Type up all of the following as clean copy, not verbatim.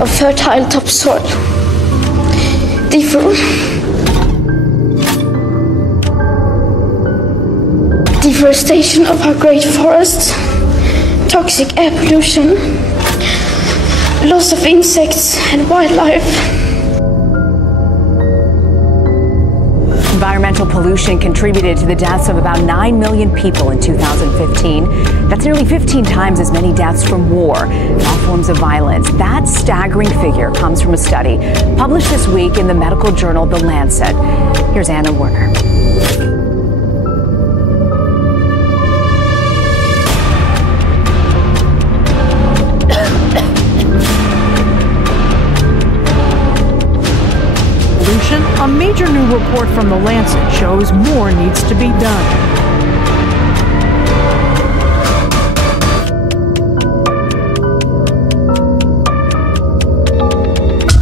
of fertile topsoil. Deforestation of our great forests, toxic air pollution, loss of insects and wildlife. Environmental pollution contributed to the deaths of about 9 million people in 2015. That's nearly 15 times as many deaths from war and all forms of violence. That staggering figure comes from a study published this week in the medical journal The Lancet. Here's Anna Werner. A major new report from The Lancet shows more needs to be done.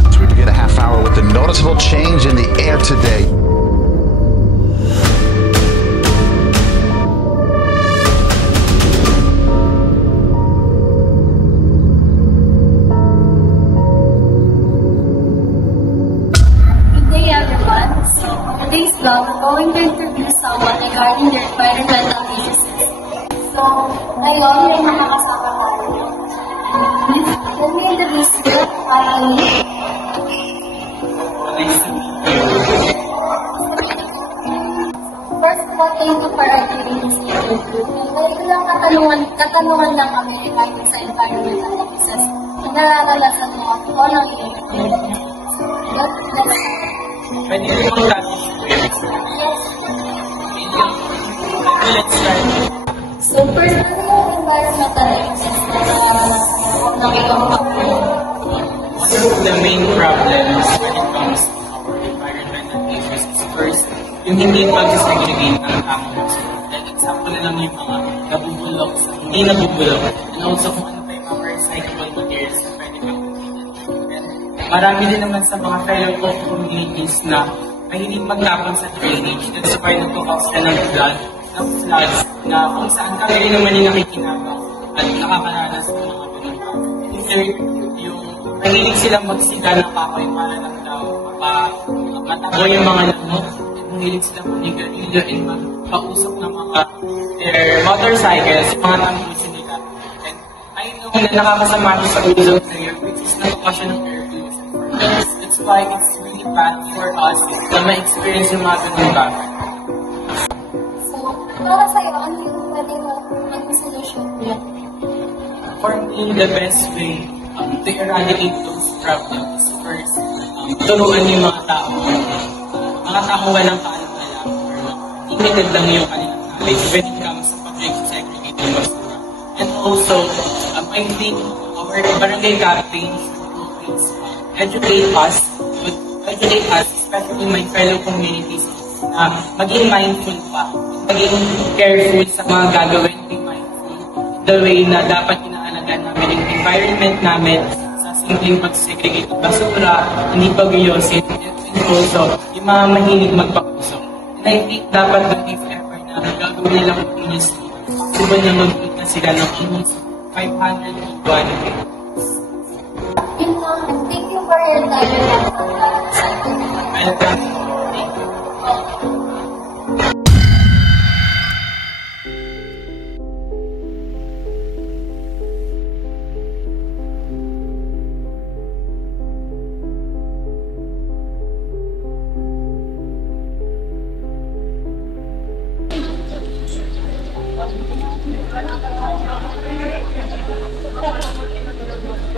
So we begin a half hour with the noticeable change in the air today. We're going to introduce someone regarding their environmental issues. So, ngayon may mga kasama tayo. Let me introduce you. First of all, thank you for giving this interview. Ngayon lang katanungan lang kami regarding sa environmental issues. Nararanasan mo ako ng interview. Pwede mo lang. Let's start. So, first, ano yung environmental issues na One of the main problems when it comes to our environmental issues is first, yung hindi pag-segregate ng tamang. Like example na lang yung mga nabubulok, hindi nabubulok, and also kung ano pa yung mga recyclable materials na pwede kang marami din naman sa mga fellow communities na mahilig magtapon sa drainage. That's why nagpo-cause ka ng floods na kung saan kami naman yung nakikinabang at nakakaranas ng mga pinunta. Third, yung mahilig silang magsiga ng kahoy para lang daw matago yung mga lamok. Mahilig silang maniga-niga and magpausap ng mga their motorcycles, yung mga tampusin nila. And I know na nakakasama ito sa ozone layer which is nakakasya ng air pollution for us. That's why it's really bad for us na ma-experience yung mga ganun bagay. Para sa'yo, ano yung pwede mo mag-solution niya? For me, the best way to eradicate those problems first, turuan yung mga tao walang kaalam-alam or limited lang yung kanilang knowledge when it comes sa public segregating basura. And also, I think our barangay campaign should educate us, especially my fellow communities, na maging mindful pa, maging careful sa mga gagawin, be mindful the way na dapat inaalagaan namin yung environment namin sa simpleng pag-segregate ng basura, hindi pag-iyosin, and also yung mga mahilig magpakusok. And I think dapat na if ever na gagawin nilang honestly, possible na mag-meet na sila ng almost 500 to 100. Thank you for your time. Welcome.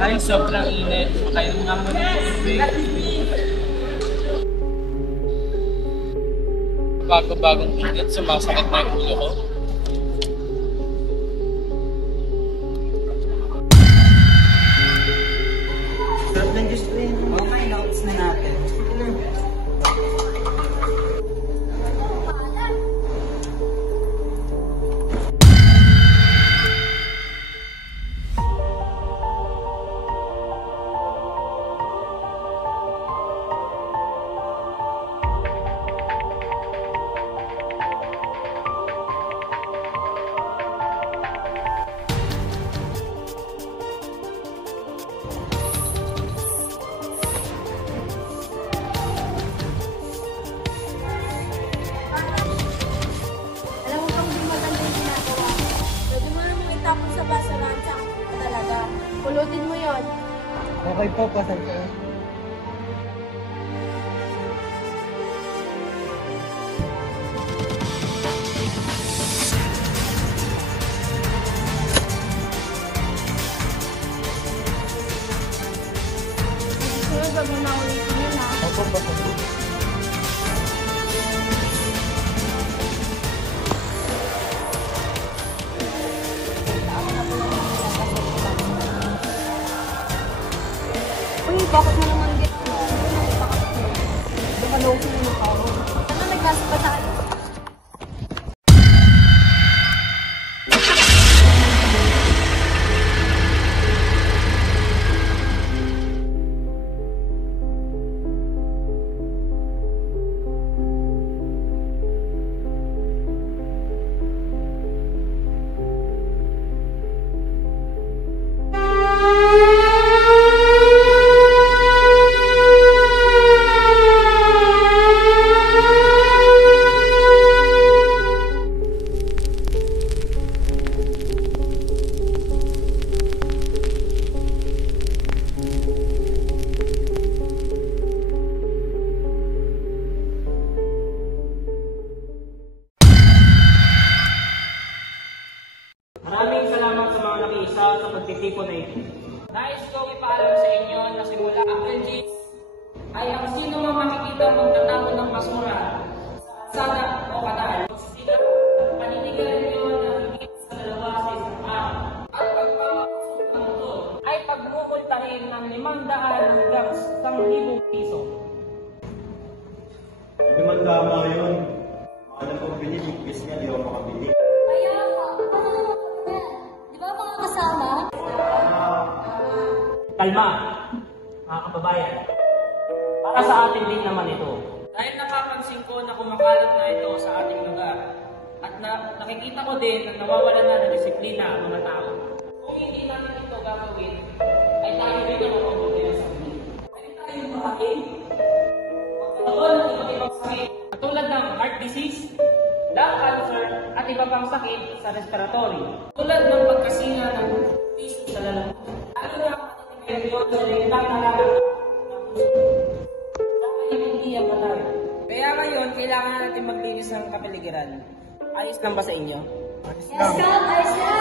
Ay, sobrang init. Kaya nga mo na tubig. Bago-bagong init, sumasakit na yung ulo ko. Okay, notes na natin. Pulutin mo yon. Okay po, pasensya. Sunod, wag mo na ulitin yun ha. Opo, pasensya. Uy, bakit mo naman dito? Baka loob mo ng tao. Ano, naglasap pa tayo? Maraming salamat sa mga nakiisa sa pagtitipon na ito. Nais kong ipaalam sa inyo na simula April Gates ay ang sino mang makikita magtatapon ng basura sa sana o kanal. Sila, paninigalan niyo na higit sa 2 sa isang araw. At pagpapasok ng motor ay pagmumultahin ng 500 hanggang 1,000 piso. Hindi man tama yun. Ano pang binibigis nga, di ako makabili. Kaya nga, ano naman po yan? Di ba mga kasama? Kalma, mga kababayan. Para sa atin din naman ito. Dahil napapansin ko na kumakalat na ito sa ating lugar. At nakikita ko din na nawawala na ng disiplina ang mga tao. Kung hindi namin ito gagawin, ay tayo din ang mapagbutihan sa amin. Dahil tayo mahakin, magkakaroon ng iba't ibang sakit. Katulad ng heart disease, lung cancer, at iba pang sakit sa respiratory. Tulad ng pagkasira ng tissue sa lalamunan. Lalo na ang yun sa limitang halaga ng puso. Dahil hindi ang malayo. Kaya ngayon, kailangan natin maglinis ng kapaligiran. Ayos lang ba sa inyo? Yes, God, ayos lang!